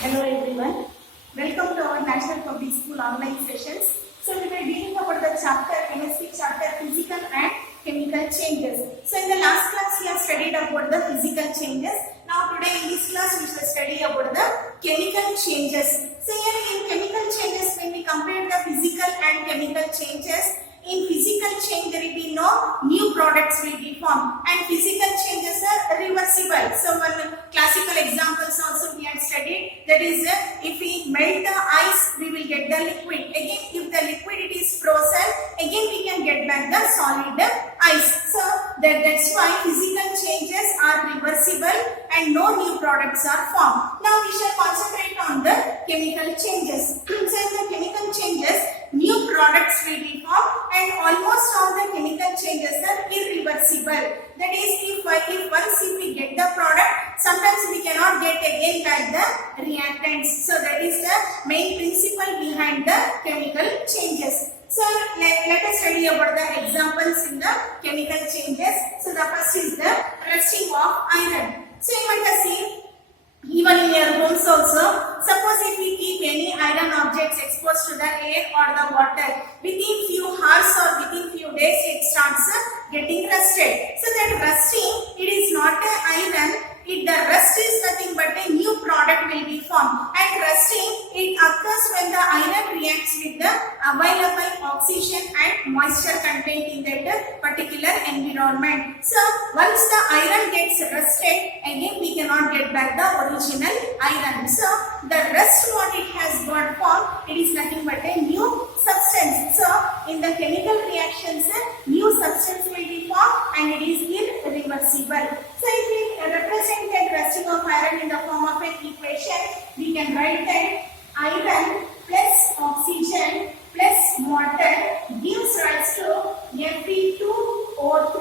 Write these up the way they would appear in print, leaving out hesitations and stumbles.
Hello everyone, welcome to our National Public School online sessions. So we were dealing about the chapter, chemistry chapter, physical and chemical changes. So in the last class we have studied about the physical changes. Now today in this class we shall study about the chemical changes. So here in chemical changes, when we compare the physical and chemical changes, in physical change there will be no new products will be formed, and physical changes are reversible. So one classical examples also we had studied, that is if we melt the ice we will get the liquid. Again if the liquid is frozen, again we can get back the solid ice. So that's why physical changes are reversible and no new products are formed. Now we shall concentrate on the chemical changes. So in the chemical changes, new products will be formed and almost all the chemical changes are irreversible. That is, if once we get the product, sometimes we cannot get again back the reactants. So that is the main principle behind the chemical changes. So let us study about the examples in the chemical changes. So the first is the rusting of iron. So you might have seen, even in your homes also, suppose if we keep any iron objects exposed to the air or the water, within few hours or within few days it starts getting rusted. So that rusting, it is not an iron, the rust is nothing but a new product will be formed. And rusting, it occurs when the iron reacts with the available oxygen and moisture content in that particular environment. So once the iron gets rusted, again we cannot get back the original iron. So the rust what it has got formed, it is nothing but a new substance. So in the chemical reactions, new substance will be formed and it is irreversible. So if we represent the rusting of iron in the form of an equation, we can write that iron plus oxygen plus water gives rise to Fe2O3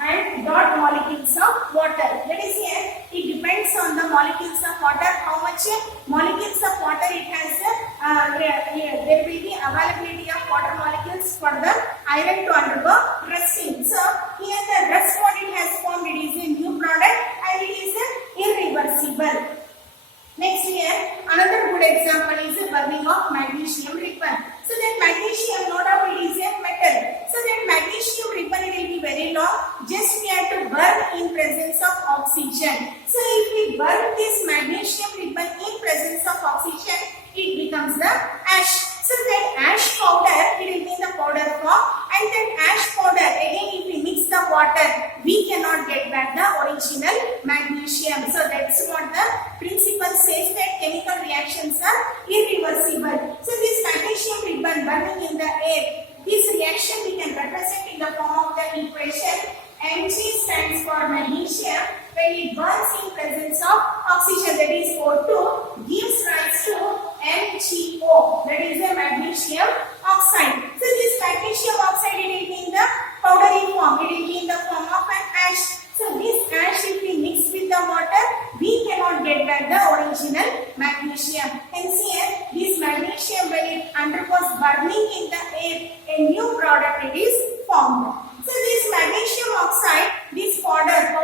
and dot molecules of water. That is here, it depends on the molecules of water, how much molecules of water it has. There will be availability of water molecules for the iron to undergo rusting. So here the rust what it has formed, it is a new product and it is irreversible. Next here, another good example is the burning of magnesium ribbon. So that magnesium, no doubt it is a metal. So that magnesium ribbon, it will be very long. Just we have to burn in presence of oxygen. So if we burn this magnesium ribbon in presence of oxygen, it becomes the ash. So that ash powder, it will be in the powder form, and that ash powder, again if we mix the water, we cannot get back the original magnesium. So that's what the principle says, that chemical reactions are irreversible. So this magnesium ribbon burning in the air, this reaction we can represent in the form of the equation. Mg stands for magnesium. When it burns in presence of oxygen, that is O2, gives rise to MgO, that is a magnesium oxide. So this magnesium oxide, it will be in the powdery form, it will be in the form of an ash. So this ash, if we mix with the water, we cannot get back the original magnesium. Hence here, this magnesium, when it undergoes burning in the air, a new product it is formed. So this magnesium oxide, this powder,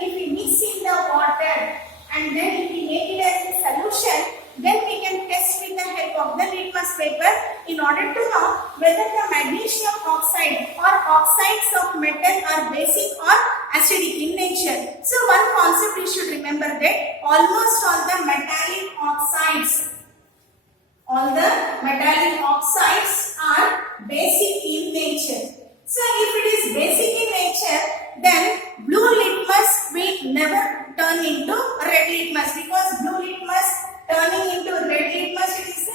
if we mix in the water and then if we make it as a solution, then we can test with the help of the litmus paper in order to know whether the magnesium oxide or oxides of metal are basic or acidic in nature. So one concept you should remember, that almost all the metallic oxides are basic in nature. So if it is basic in nature, then blue litmus will never turn into red litmus, because blue litmus turning into red litmus, it is a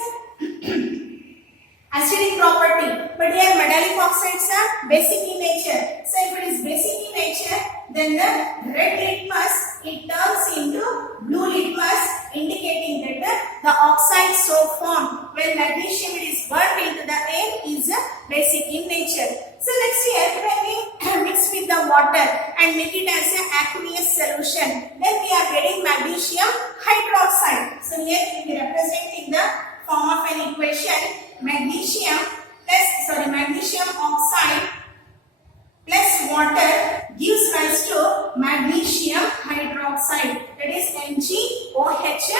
acidic property. But here metallic oxides are basic in nature. So if it is basic in nature, then the red litmus, it turns into blue litmus, indicating that the oxide so formed when magnesium is burned into the air is basic in nature. So next here, when we mix with the water and make it as an aqueous solution, then we are getting magnesium hydroxide. So here we will represent in the form of an equation, magnesium oxide plus water gives rise to magnesium hydroxide, that is MgOH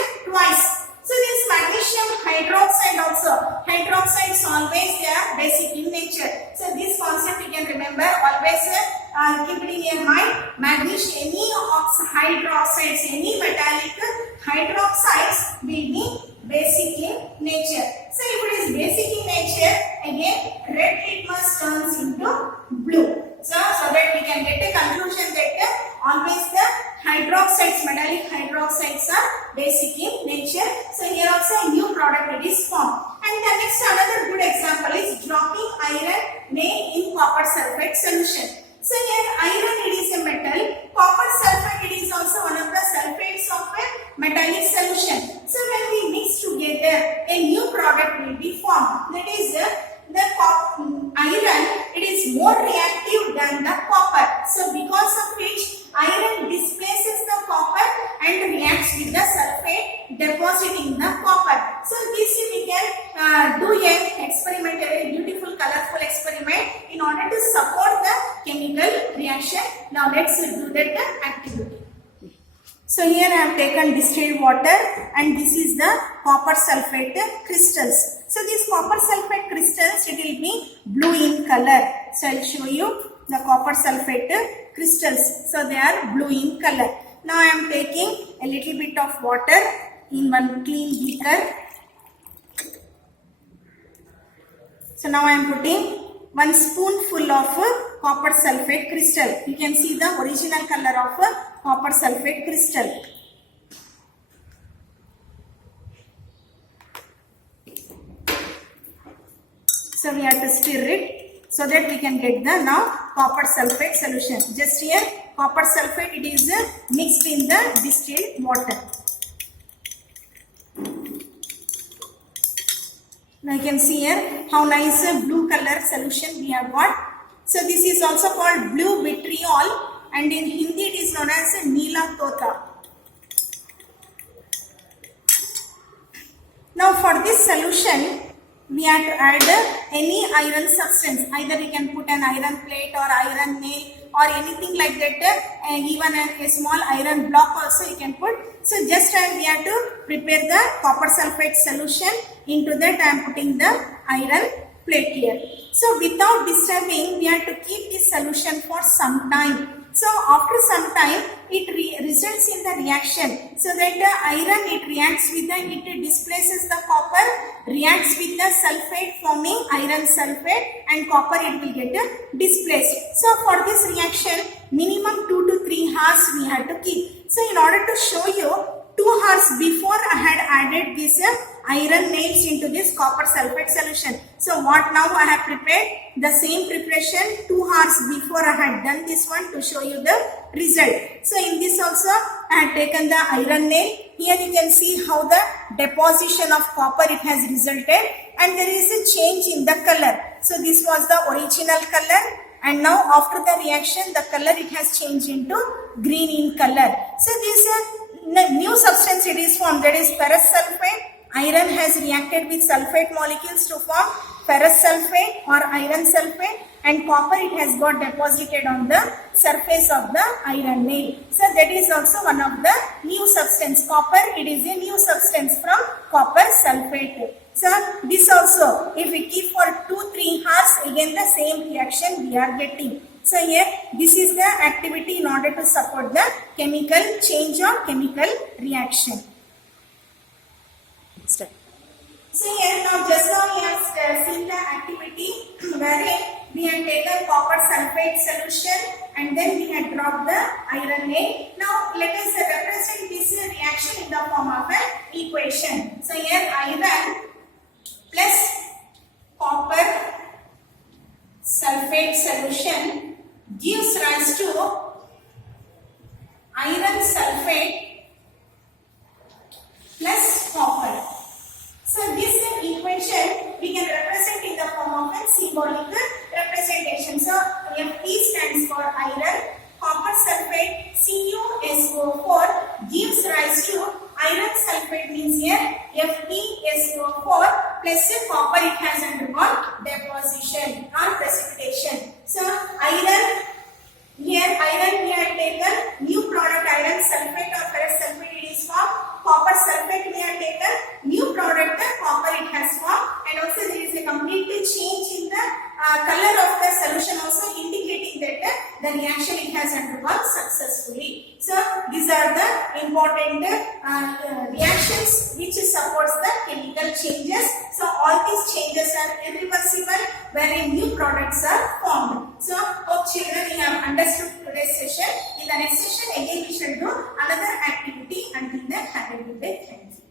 keep it in a high. Magnesium, any hydroxides, any metallic hydroxides will be basic in nature. So if it is basic in nature, again red litmus turns into blue. So that we can get a conclusion that always the hydroxides, metallic hydroxides are basic in nature. So here also a new product it is formed. And the next another good example is dropping iron nail in copper sulfate solution. So here iron it is a metal, copper sulfate it is also one of the sulfates of a metallic solution. So when we mix together, a new product will be formed. That is the iron it is more reactive than the copper. So because of which iron displaces the copper and reacts with the sulfate depositing the copper. So this we can do an experiment, a beautiful colorful experiment in order to support the chemical reaction. Now let's do that activity. So here I have taken distilled water and this is the copper sulfate crystals. So these copper sulfate crystals it will be blue in color. So I will show you the copper sulfate crystals. So they are blue in color. Now I am taking a little bit of water in one clean beaker. So now I am putting 1 spoonful of copper sulfate crystal. You can see the original color of copper sulfate crystal. So we have to stir it so that we can get the now copper sulfate solution. Just here copper sulfate it is mixed in the distilled water. Now you can see here how nice blue color solution we have got. So this is also called blue vitriol and in Hindi it is known as Neela Tota. Now for this solution we have to add any iron substance. Either you can put an iron plate or iron nail or anything like that, and even a small iron block also you can put. So just we have to prepare the copper sulfate solution. Into that I am putting the iron plate here. So without disturbing we have to keep this solution for some time. So after some time it results in the reaction. So that the iron it reacts with it displaces the copper, reacts with the sulfate forming iron sulfate and copper it will get displaced. So for this reaction minimum 2 to 3 hours we have to keep. So in order to show you 2 hours before I had added this iron nails into this copper sulfate solution. So what now I have prepared the same preparation 2 hours before I had done this one to show you the result. So in this also I had taken the iron nail. Here you can see how the deposition of copper it has resulted and there is a change in the color. So this was the original color and now after the reaction the color it has changed into green in color. So this new substance it is formed, that is ferrous sulfate. Iron has reacted with sulfate molecules to form ferrous sulfate or iron sulfate and copper it has got deposited on the surface of the iron nail. So that is also one of the new substance. Copper it is a new substance from copper sulfate. So this also if we keep for 2-3 hours again the same reaction we are getting. So here this is the activity in order to support the chemical change or chemical reaction. Start. So here now just now we have seen the activity wherein we have taken copper sulfate solution and then we have dropped the iron nail. Now let us represent this reaction in the form of an equation. So here iron plus copper sulfate solution gives rise to iron sulfate plus copper. So this equation we can represent in the form of a symbolic representation. So Fe stands for iron, copper sulfate CuSO4 gives rise to iron sulfate means here FeSO4 plus copper it has undergone deposition or precipitation. So iron here iron we have taken new product iron sulfate or ferrous sulfate it is formed. Copper sulfate we have taken new product copper it has formed and also there is a complete change in the color of the solution also indicating that the reaction it has undergone successfully. So these are the important reactions which supports the chemical changes. So all these changes are irreversible wherein new products are formed. So hope children you have understood